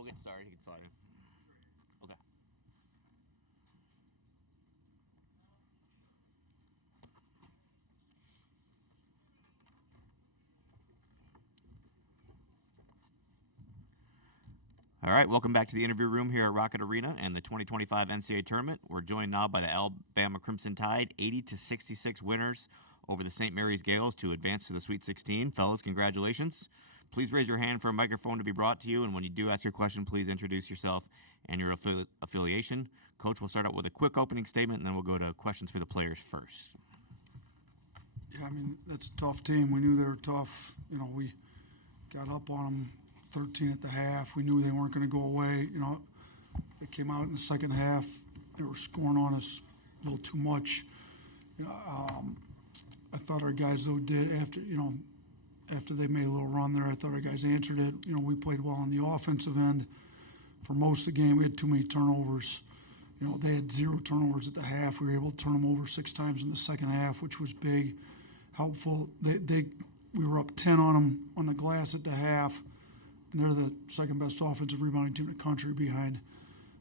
We'll get started. Get started. Okay. All right, welcome back to the interview room here at Rocket Arena and the 2025 NCAA Tournament. We're joined now by the Alabama Crimson Tide, 80-66 winners over the St. Mary's Gales to advance to the Sweet 16. Fellas, congratulations. Please raise your hand for a microphone to be brought to you, and when you do ask your question, please introduce yourself and your affiliation. Coach, we'll start out with a quick opening statement, and then we'll go to questions for the players first. Yeah, I mean, that's a tough team. We knew they were tough. You know, we got up on them 13 at the half. We knew they weren't going to go away. You know, they came out in the second half. They were scoring on us a little too much. You know, I thought our guys, though, did after they made a little run there, I thought our guys answered it. You know, we played well on the offensive end. For most of the game, we had too many turnovers. You know, they had 0 turnovers at the half. We were able to turn them over 6 times in the second half, which was big, helpful. We were up 10 on them on the glass at the half, and they're the second-best offensive rebounding team in the country behind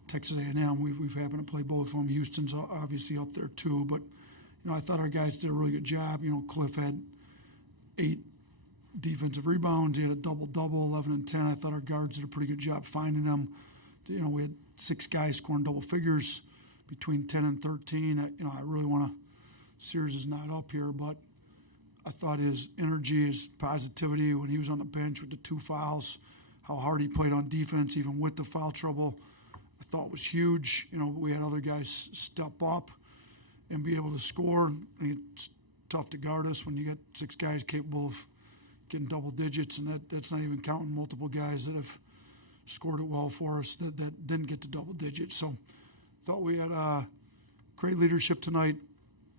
Texas A&M. We've happened to play both of them. Houston's obviously up there too, but you know, I thought our guys did a really good job. You know, Cliff had 8 defensive rebounds. He had a double-double, 11 and 10. I thought our guards did a pretty good job finding them. You know, we had 6 guys scoring double figures between 10 and 13. You know, I really want to. Sears is not up here, but I thought his energy, his positivity when he was on the bench with the 2 fouls, how hard he played on defense, even with the foul trouble, I thought was huge. You know, we had other guys step up and be able to score. I think it's tough to guard us when you get 6 guys capable of getting double digits, and that's not even counting multiple guys that have scored it well for us that didn't get to double digits. So thought we had great leadership tonight,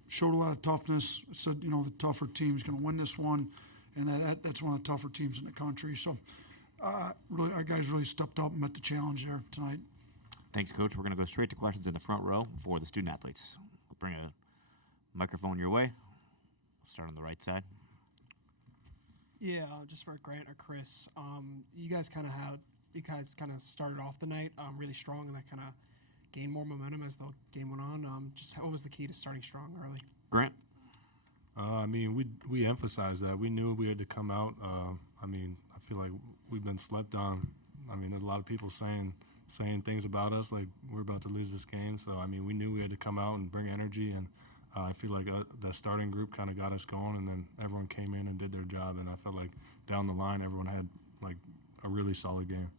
showed a lot of toughness, said, you know, the tougher team's going to win this one, and that's one of the tougher teams in the country. So really, our guys really stepped up and met the challenge there tonight. Thanks, Coach. We're going to go straight to questions in the front row for the student athletes. We'll bring a microphone your way. We'll start on the right side. Yeah, just for Grant or Chris, you guys kind of started off the night really strong, and that kind of gained more momentum as the game went on. Just what was the key to starting strong early? Grant? I mean, we emphasized that. We knew we had to come out. I mean, I feel like we've been slept on. I mean, there's a lot of people saying things about us, like we're about to lose this game. So, I mean, we knew we had to come out and bring energy, and I feel like the starting group kind of got us going, and then everyone came in and did their job, and I felt like down the line everyone had, like, a really solid game.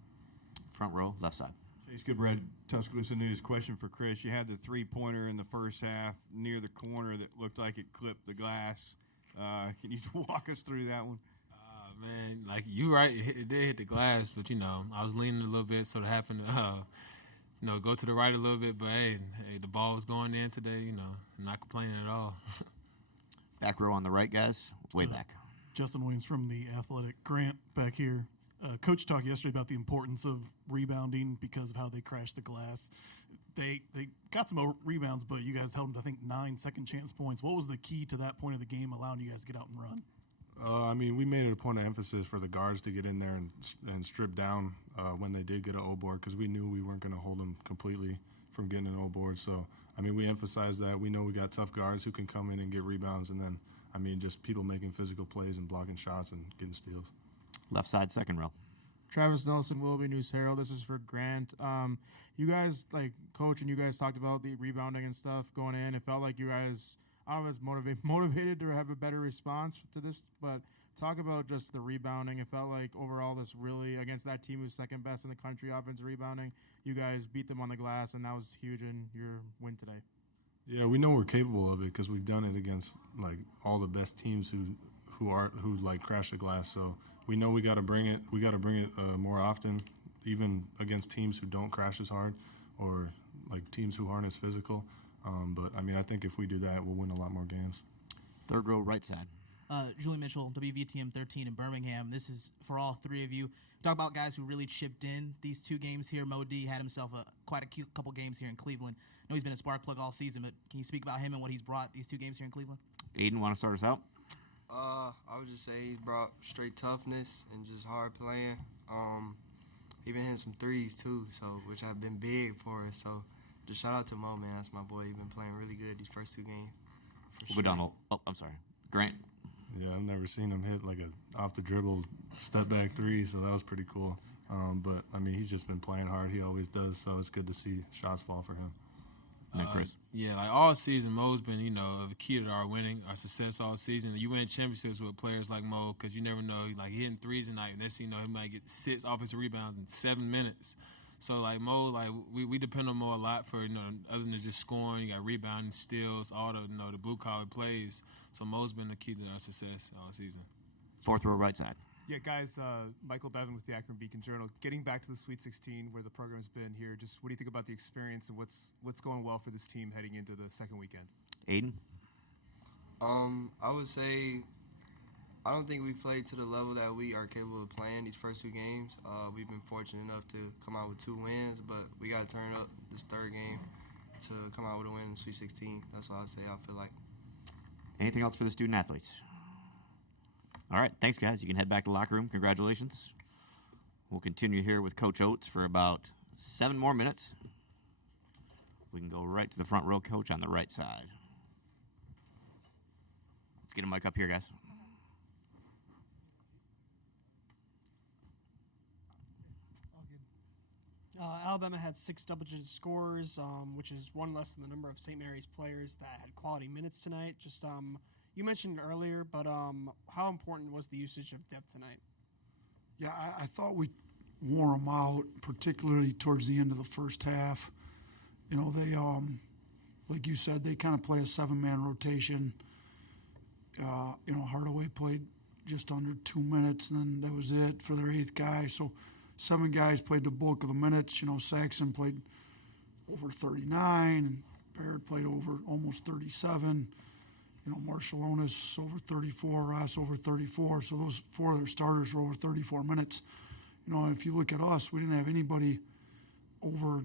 Front row, left side. Chase Goodbread, Tuscaloosa News. Question for Chris. You had the 3-pointer in the first half near the corner that looked like it clipped the glass. Can you walk us through that one? Man, like you right, it did hit the glass, but, you know, I was leaning a little bit, so it happened to, go to the right a little bit. But, hey, the ball was going in today, you know, not complaining at all. Back row on the right, guys. Way back. Justin Williams from The Athletic. Grant back here. Coach talked yesterday about the importance of rebounding because of how they crashed the glass. They got some rebounds, but you guys held them to, I think, 9 second chance points. What was the key to that point of the game allowing you guys to get out and run? I mean, we made it a point of emphasis for the guards to get in there and strip down when they did get an O board, because we knew we weren't going to hold them completely from getting an O board. So, I mean, we emphasized that. We know we got tough guards who can come in and get rebounds, and then, I mean, just people making physical plays and blocking shots and getting steals. Left side, second row. Travis Nelson, Willoughby News Herald. This is for Grant. You guys, like, Coach, and you guys talked about the rebounding and stuff going in. It felt like you guys, I don't know if it's motivated to have a better response to this, but talk about just the rebounding. It felt like overall this really, against that team who's second best in the country offensive rebounding, you guys beat them on the glass, and that was huge in your win today. Yeah, we know we're capable of it because we've done it against, like, all the best teams who crash the glass. So we know we got to bring it. We got to bring it more often, even against teams who don't crash as hard, or like teams who aren't as physical. But I mean, I think if we do that, we'll win a lot more games. Third row, right side. Julie Mitchell, WVTM 13 in Birmingham. This is for all 3 of you. Talk about guys who really chipped in these 2 games here. Mo D had himself quite a cute couple games here in Cleveland. I know he's been a spark plug all season, but can you speak about him and what he's brought these 2 games here in Cleveland? Aiden, want to start us out? I would just say he's brought straight toughness and just hard playing. he been hitting some threes too, so which have been big for us. So just shout out to Mo, man. That's my boy. He's been playing really good these first 2 games. We'll go down. I'm sorry. Grant. Yeah, I've never seen him hit like a off the dribble step back three, so that was pretty cool. But I mean, he's just been playing hard. He always does, so it's good to see shots fall for him. And Chris. Yeah, like all season, Mo's been, the key to our winning, our success all season. You win championships with players like Mo because you never know. Like, he hitting threes tonight, and next thing you know, he might get 6 offensive rebounds in 7 minutes. So, like, Mo, like, we depend on Mo a lot for, other than just scoring. You got rebounding, steals, all the, the blue-collar plays. So, Mo's been the key to our success all season. Fourth row, right side. Yeah, guys, Michael Bevan with the Akron Beacon-Journal. Getting back to the Sweet 16, where the program's been here, just what do you think about the experience and what's going well for this team heading into the second weekend? Aiden? I would say I don't think we've played to the level that we are capable of playing these first 2 games. We've been fortunate enough to come out with 2 wins, but we got to turn up this 3rd game to come out with a win in the Sweet 16. That's what I'd say I feel like. Anything else for the student athletes? All right, thanks, guys. You can head back to the locker room. Congratulations. We'll continue here with Coach Oates for about 7 more minutes. We can go right to the front row, Coach, on the right side. Let's get a mic up here, guys. Alabama had 6 double-digit scores, which is 1 less than the number of St. Mary's players that had quality minutes tonight. Just you mentioned it earlier, but how important was the usage of depth tonight? Yeah, I thought we wore them out, particularly towards the end of the first half. They, like you said, they kind of play a 7-man rotation. Hardaway played just under 2 minutes, and then that was it for their 8th guy. So 7 guys played the bulk of the minutes. Saxon played over 39, and Barrett played over almost 37. Marshallonis over 34, Ross over 34. So those 4 of their starters were over 34 minutes. If you look at us, we didn't have anybody over.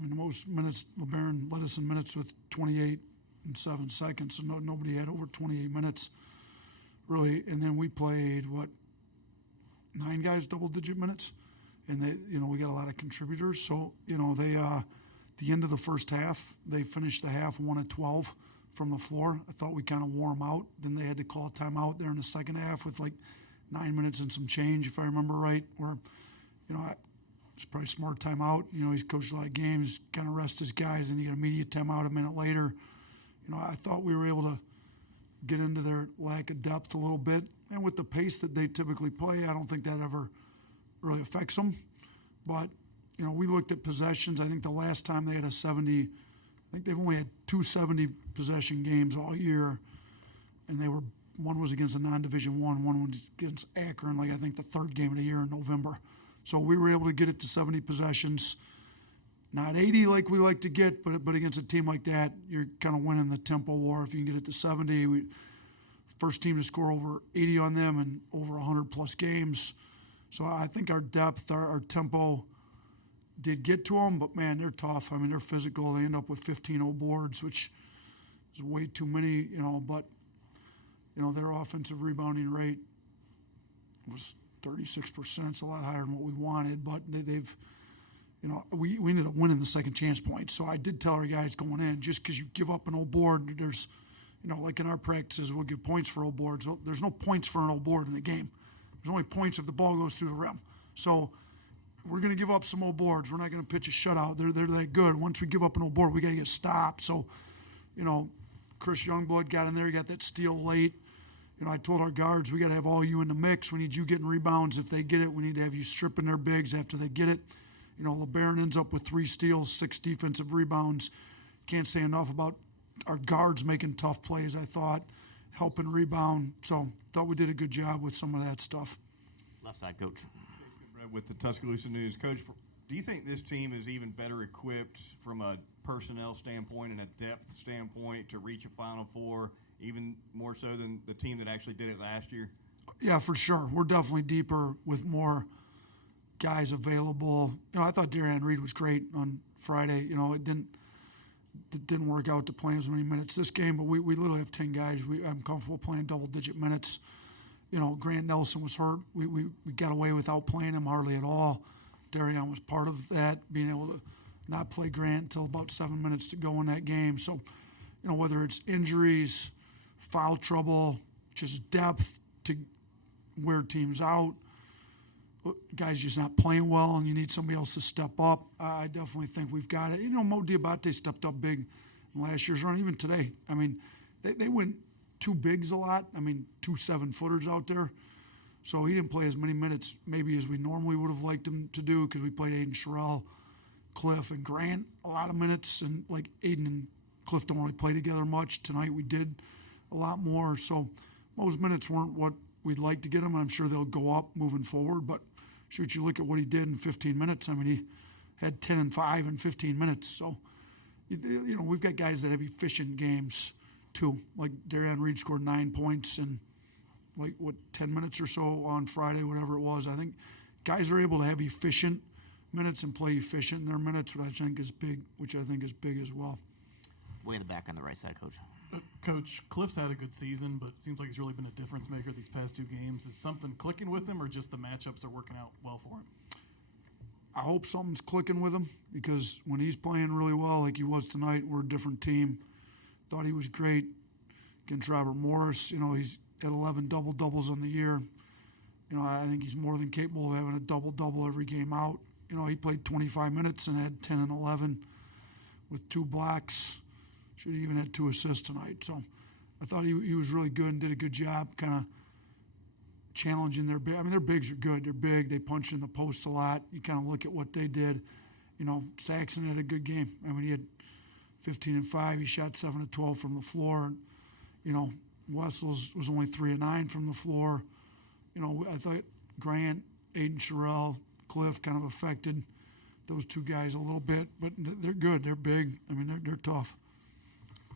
The most minutes, LeBaron led us in minutes with 28 and 7 seconds. So nobody had over 28 minutes, really. And then we played 9 guys double-digit minutes, and we got a lot of contributors. So they the end of the first half, they finished the half 1 of 12 from the floor. I thought we kind of wore them out. Then they had to call a timeout there in the second half with 9 minutes and some change, if I remember right. Where it's probably a smart timeout. He's coached a lot of games, kind of rest his guys, and you got immediate timeout a minute later. I thought we were able to get into their lack of depth a little bit. And with the pace that they typically play, I don't think that ever really affects them. But, we looked at possessions. I think the last time they had a 70, I think they've only had 2 70-possession games all year. And one was against a non-Division I, one was against Akron, I think the 3rd game of the year in November. So we were able to get it to 70 possessions. Not 80 like we like to get, but against a team like that, you're kind of winning the tempo war if you can get it to 70. First team to score over 80 on them and over 100-plus games. So I think our depth, our tempo did get to them, but, man, they're tough. They're physical. They end up with 15 boards, which is way too many, but, their offensive rebounding rate was 36%. It's a lot higher than what we wanted, but they've we ended up winning the second chance point. So I did tell our guys going in, just because you give up an board, there's, like in our practices, we'll give points for boards. There's no points for an board in a game. There's only points if the ball goes through the rim. So we're going to give up some boards. We're not going to pitch a shutout. They're that good. Once we give up an board, we got to get stopped. So, Chris Youngblood got in there. He got that steal late. I told our guards, we got to have all you in the mix. We need you getting rebounds. If they get it, we need to have you stripping their bigs after they get it. LeBaron ends up with 3 steals, 6 defensive rebounds. Can't say enough about our guards making tough plays, I thought, helping rebound. So thought we did a good job with some of that stuff. Left side, Coach. With the Tuscaloosa News. Coach, do you think this team is even better equipped from a personnel standpoint and a depth standpoint to reach a Final Four, even more so than the team that actually did it last year? Yeah, for sure. We're definitely deeper with more guys available. I thought Darian Reed was great on Friday. It didn't work out to play as many minutes this game, but we literally have 10 guys. I'm comfortable playing double-digit minutes. Grant Nelson was hurt. We got away without playing him hardly at all. Darian was part of that, being able to not play Grant until about 7 minutes to go in that game. So, whether it's injuries, foul trouble, just depth to wear teams out, guys just not playing well, and you need somebody else to step up. I definitely think we've got it. Mo Diabate stepped up big in last year's run, even today. I mean, they went two bigs a lot. I mean, 2 7-footers out there. So he didn't play as many minutes maybe as we normally would have liked him to do, because we played Aiden Sherrill, Cliff, and Grant a lot of minutes. And like Aiden and Cliff don't really play together much. Tonight we did a lot more. So most minutes weren't what we'd like to get him, and I'm sure they'll go up moving forward. But shoot, you look at what he did in 15 minutes. I mean, he had 10 and 5 in 15 minutes. So, we've got guys that have efficient games too. Like Darian Reed scored 9 points in 10 minutes or so on Friday, whatever it was. I think guys are able to have efficient minutes and play efficient in their minutes, which I think is big as well. Way in the back on the right side, Coach. Coach, Cliff's had a good season, but it seems like he's really been a difference maker these past 2 games. Is something clicking with him, or just the matchups are working out well for him? I hope something's clicking with him, because when he's playing really well like he was tonight, we're a different team. Thought he was great against Robert Morris. He's at 11 double-doubles on the year. I think he's more than capable of having a double-double every game out. He played 25 minutes and had 10 and 11 with 2 blocks. Should have even had 2 assists tonight. So I thought he was really good and did a good job kind of challenging their big. I mean, their bigs are good. They're big. They punch in the post a lot. You kind of look at what they did. Saxon had a good game. I mean, he had 15 and 5. He shot 7 of 12 from the floor. Wessels was only 3 of 9 from the floor. I thought Grant, Aiden Sherrill, Cliff kind of affected those 2 guys a little bit, but they're good. They're big. I mean, they're tough.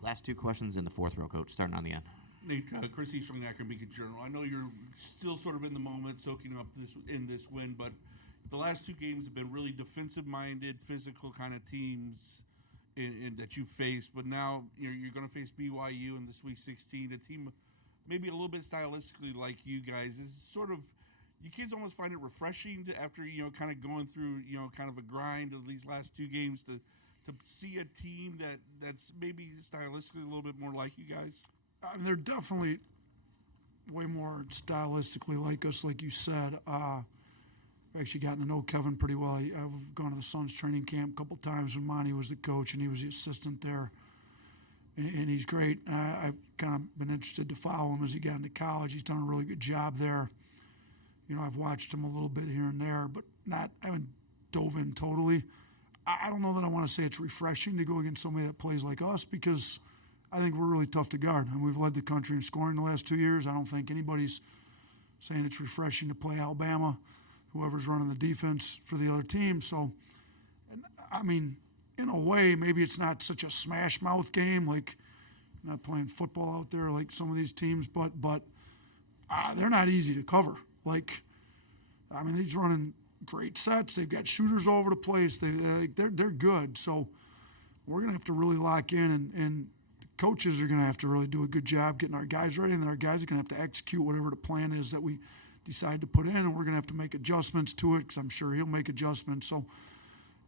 Last 2 questions in the 4th row, Coach, starting on the end. Nate, Chris Easterling, Akron Beacon Journal. I know you're still sort of in the moment, soaking up this win, but the last 2 games have been really defensive-minded, physical kind of teams in that you faced. But now you're going to face BYU in the Sweet 16, a team maybe a little bit stylistically like you guys. Is sort of, you kids almost find it refreshing after kind of going through kind of a grind of these last 2 games to see a team that's maybe stylistically a little bit more like you guys? I mean, they're definitely way more stylistically like us, like you said. I've actually gotten to know Kevin pretty well. I've gone to the Suns training camp a couple times when Monty was the coach and he was the assistant there. And he's great. I've kind of been interested to follow him as he got into college. He's done a really good job there. I've watched him a little bit here and there, but I haven't dove in totally. I don't know that I want to say it's refreshing to go against somebody that plays like us, because I think we're really tough to guard. And we've led the country in scoring the last 2 years. I don't think anybody's saying it's refreshing to play Alabama, whoever's running the defense for the other team. So, I mean, in a way, maybe it's not such a smash mouth game, like not playing football out there like some of these teams, but they're not easy to cover. He's running great sets. They've got shooters all over the place. They're good. So we're going to have to really lock in, and coaches are going to have to really do a good job getting our guys ready, and then our guys are going to have to execute whatever the plan is that we decide to put in, and we're going to have to make adjustments to it, because I'm sure he'll make adjustments. So,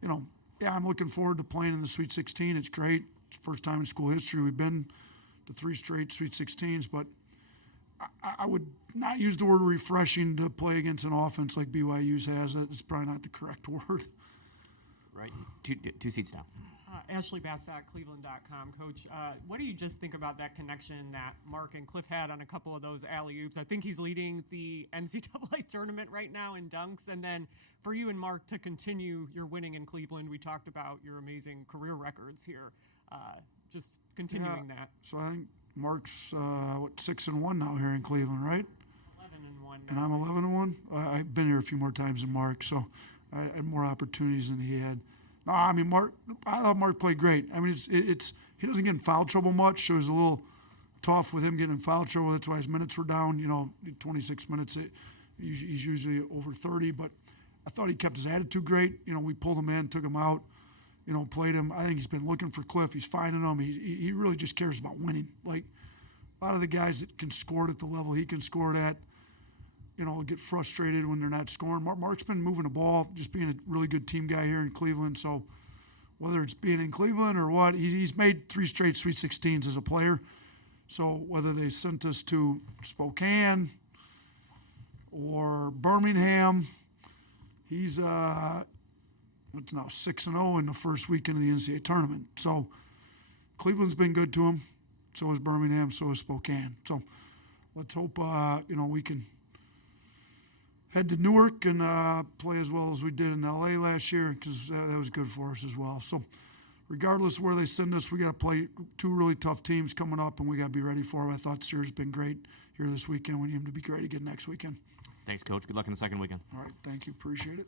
I'm looking forward to playing in the Sweet 16. It's great. It's the first time in school history we've been to 3 straight Sweet 16s, but I would not use the word refreshing to play against an offense like BYU's has. It's probably not the correct word. Right. 2 seats now. Ashley Bassett, Cleveland.com. Coach, what do you just think about that connection that Mark and Cliff had on a couple of those alley-oops? I think he's leading the NCAA tournament right now in dunks. And then for you and Mark to continue your winning in Cleveland, we talked about your amazing career records here. Just continuing that. So I think Mark's 6-1 now here in Cleveland, right? 11-1. And I'm 11-1. I've been here a few more times than Mark, so I had more opportunities than he had. No, I mean, I thought Mark played great. I mean, it's he doesn't get in foul trouble much, so it's a little tough with him getting in foul trouble. That's why his minutes were down. 26 minutes. He's usually over 30, but I thought he kept his attitude great. We pulled him in, took him out, played him. I think he's been looking for Cliff. He's finding him. He really just cares about winning. Like a lot of the guys that can score it at the level he can score it at, get frustrated when they're not scoring. Mark's been moving the ball, just being a really good team guy here in Cleveland. So whether it's being in Cleveland or what, he's made 3 straight Sweet 16s as a player. So whether they sent us to Spokane or Birmingham, he's what's now 6-0 in the first weekend of the NCAA tournament. So Cleveland's been good to him. So is Birmingham. So is Spokane. So let's hope we can head to Newark and play as well as we did in LA last year, because that was good for us as well. So regardless of where they send us, we got to play 2 really tough teams coming up, and we got to be ready for them. I thought Sears been great here this weekend. We need him to be great again next weekend. Thanks, Coach. Good luck in the second weekend. All right. Thank you. Appreciate it.